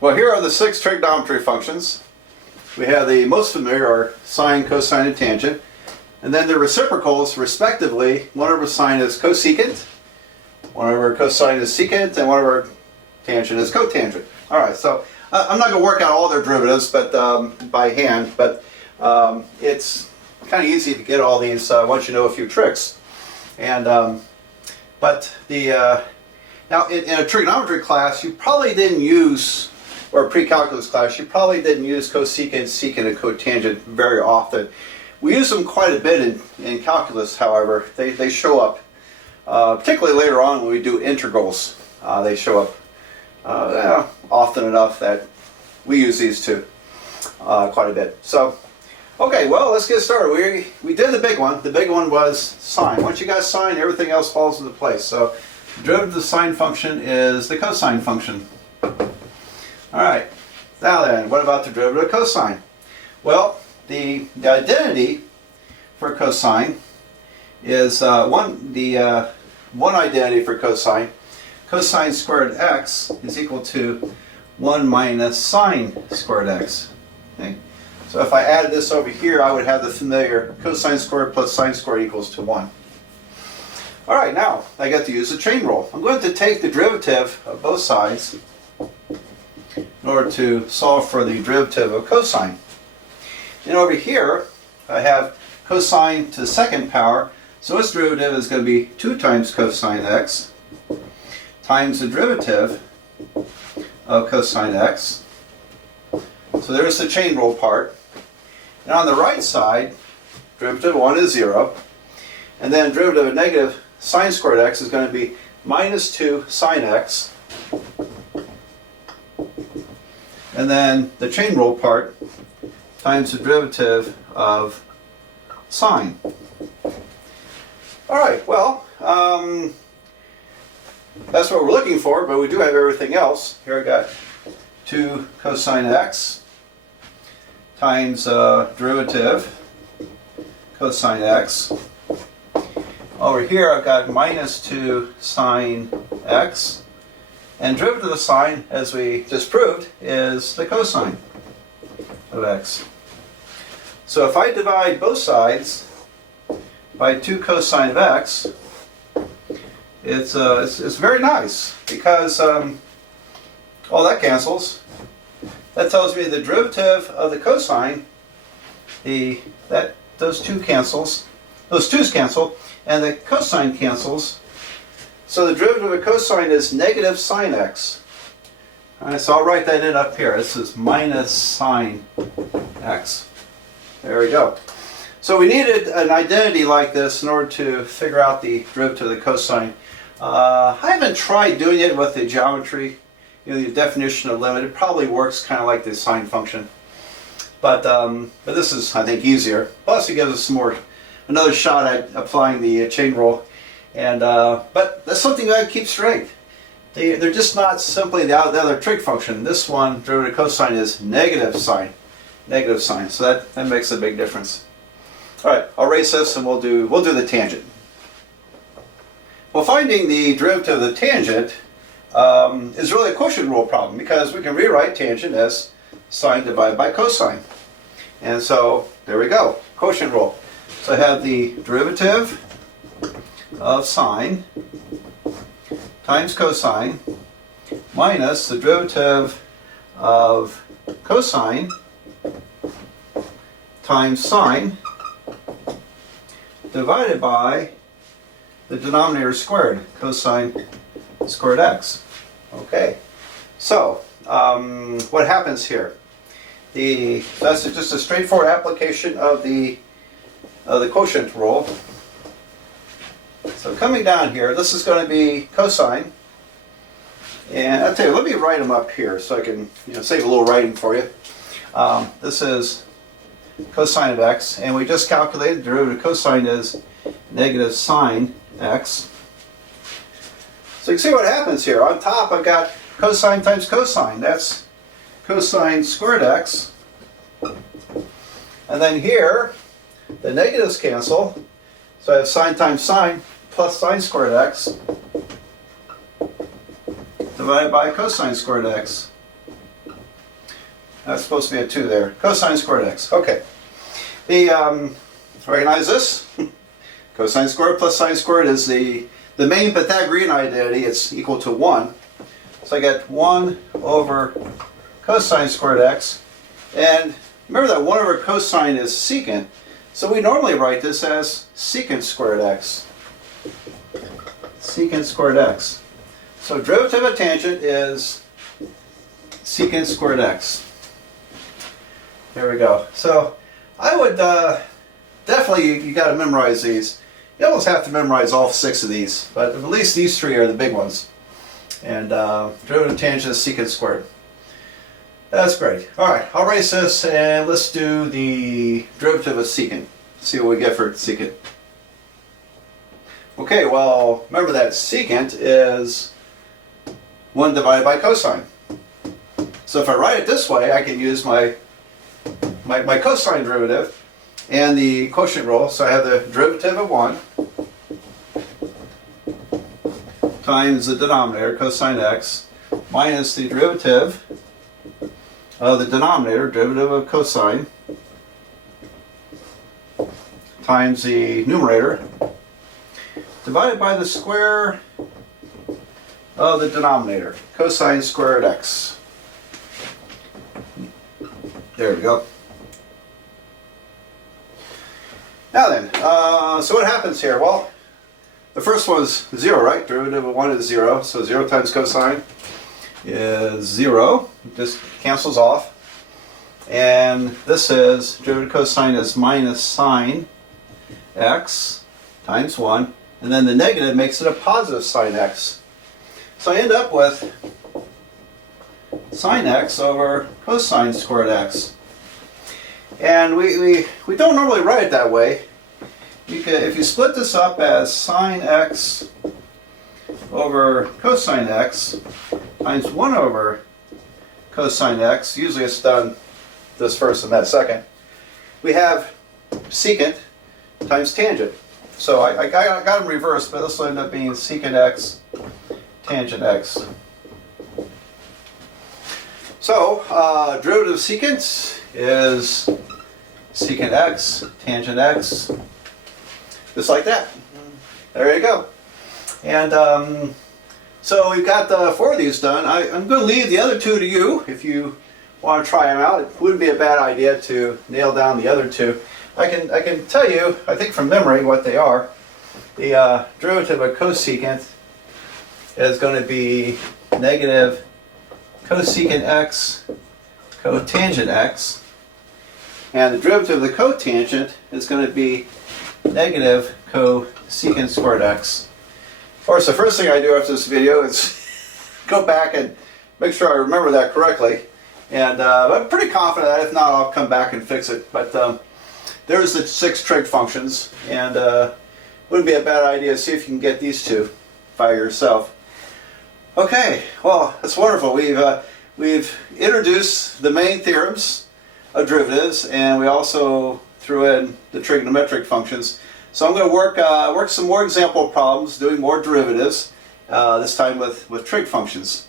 Well, here are the 6 trigonometry functions. We have the most familiar are sine, cosine, and tangent. And then the reciprocals, respectively, 1 over sine is cosecant, 1 over cosine is secant, and 1 over tangent is cotangent. Alright, so I'm not going to work out all their derivatives but by hand, but it's kind of easy to get all these once you know a few tricks. And now in a trigonometry class, you probably didn't use, or a pre-calculus class, you probably didn't use cosecant, secant, and cotangent very often. We use them quite a bit in calculus, however. They show up, particularly later on when we do integrals. They show up often enough that we use these two quite a bit. So, okay, well, let's get started. We did the big one. The big one was sine. Once you got sine, everything else falls into place. So, the derivative of the sine function is the cosine function. Alright, now then, what about the derivative of cosine? Well, the identity for cosine is one identity for cosine. Cosine squared x is equal to 1 minus sine squared x. Okay? So if I added this over here, I would have the familiar cosine squared plus sine squared equals to 1. Alright, now I get to use the chain rule. I'm going to take the derivative of both sides in order to solve for the derivative of cosine. And over here, I have cosine to the second power, so its derivative is going to be 2 times cosine x times the derivative of cosine x. So there's the chain rule part. And on the right side, derivative of 1 is 0. And then derivative of negative sine squared x is going to be minus 2 sine x. And then the chain rule part times the derivative of sine. Alright, well, that's what we're looking for, but we do have everything else. Here I got 2 cosine x times derivative cosine x. Over here I've got minus 2 sine x. And derivative of sine, as we just proved, is the cosine of x. So if I divide both sides by 2 cosine of x, it's very nice because all that cancels. That tells me the derivative of the cosine, those 2's cancel, and the cosine cancels. So the derivative of cosine is negative sine x. Alright, so I'll write that in up here. This is minus sine x. There we go. So we needed an identity like this in order to figure out the derivative of the cosine. I haven't tried doing it with the geometry, the definition of limit. It probably works kind of like the sine function. But this is, I think, easier. Plus it gives us another shot at applying the chain rule. And but that's something you got to keep straight. They're just not simply the other trig function. This one, derivative of cosine, is negative sine. So that makes a big difference. All right, I'll erase this and we'll do the tangent. Well, finding the derivative of the tangent is really a quotient rule problem because we can rewrite tangent as sine divided by cosine. And so there we go, quotient rule. So I have the derivative of sine times cosine minus the derivative of cosine times sine divided by the denominator squared, cosine squared x. Okay, so what happens here? That's just a straightforward application of the quotient rule. So coming down here, this is going to be cosine, and I'll tell you, let me write them up here so I can save a little writing for you. This is cosine of x, and we just calculated the derivative of cosine is negative sine x. So you can see what happens here. On top I've got cosine times cosine. That's cosine squared x. And then here, the negatives cancel. So I have sine times sine plus sine squared x divided by cosine squared x. That's supposed to be a 2 there. Cosine squared x. Okay. Recognize this? Cosine squared plus sine squared is the main Pythagorean identity. It's equal to 1. So I get 1 over cosine squared x. And remember that 1 over cosine is secant. So we normally write this as secant squared x. Secant squared x. So derivative of tangent is secant squared x. There we go. So I would definitely, you got to memorize these. You almost have to memorize all 6 of these, but at least these 3 are the big ones. And derivative of tangent is secant squared. That's great. All right, I'll erase this and let's do the derivative of secant. See what we get for secant. Okay, well, remember that secant is 1 divided by cosine. So if I write it this way, I can use my cosine derivative and the quotient rule. So I have the derivative of 1 times the denominator, cosine x, minus the derivative of the denominator, derivative of cosine, times the numerator, divided by the square of the denominator, cosine squared x. There we go. Now then, so what happens here? Well, the first was 0, right? Derivative of 1 is 0, so 0 times cosine is 0. It just cancels off. And this is, derivative of cosine is minus sine x times 1. And then the negative makes it a positive sine x. So I end up with sine x over cosine squared x. And we don't normally write it that way. If you split this up as sine x over cosine x times 1 over cosine x, usually it's done this first and that second, we have secant times tangent. So I got them reversed, but this will end up being secant x, tangent x. So derivative of secant is secant x, tangent x, just like that. There you go. And so we've got 4 of these done. I'm going to leave the other 2 to you if you want to try them out. It wouldn't be a bad idea to nail down the other 2. I can tell you, I think from memory, what they are. The derivative of cosecant is going to be negative cosecant x cotangent x. And the derivative of the cotangent is going to be negative cosecant squared x. Of course, the first thing I do after this video is go back and make sure I remember that correctly. And I'm pretty confident that if not, I'll come back and fix it. But there's the 6 trig functions, and wouldn't be a bad idea to see if you can get these 2 by yourself. Okay, well, that's wonderful. We've introduced the main theorems of derivatives, and we also threw in the trigonometric functions. So I'm going to work some more example problems, doing more derivatives, this time with trig functions.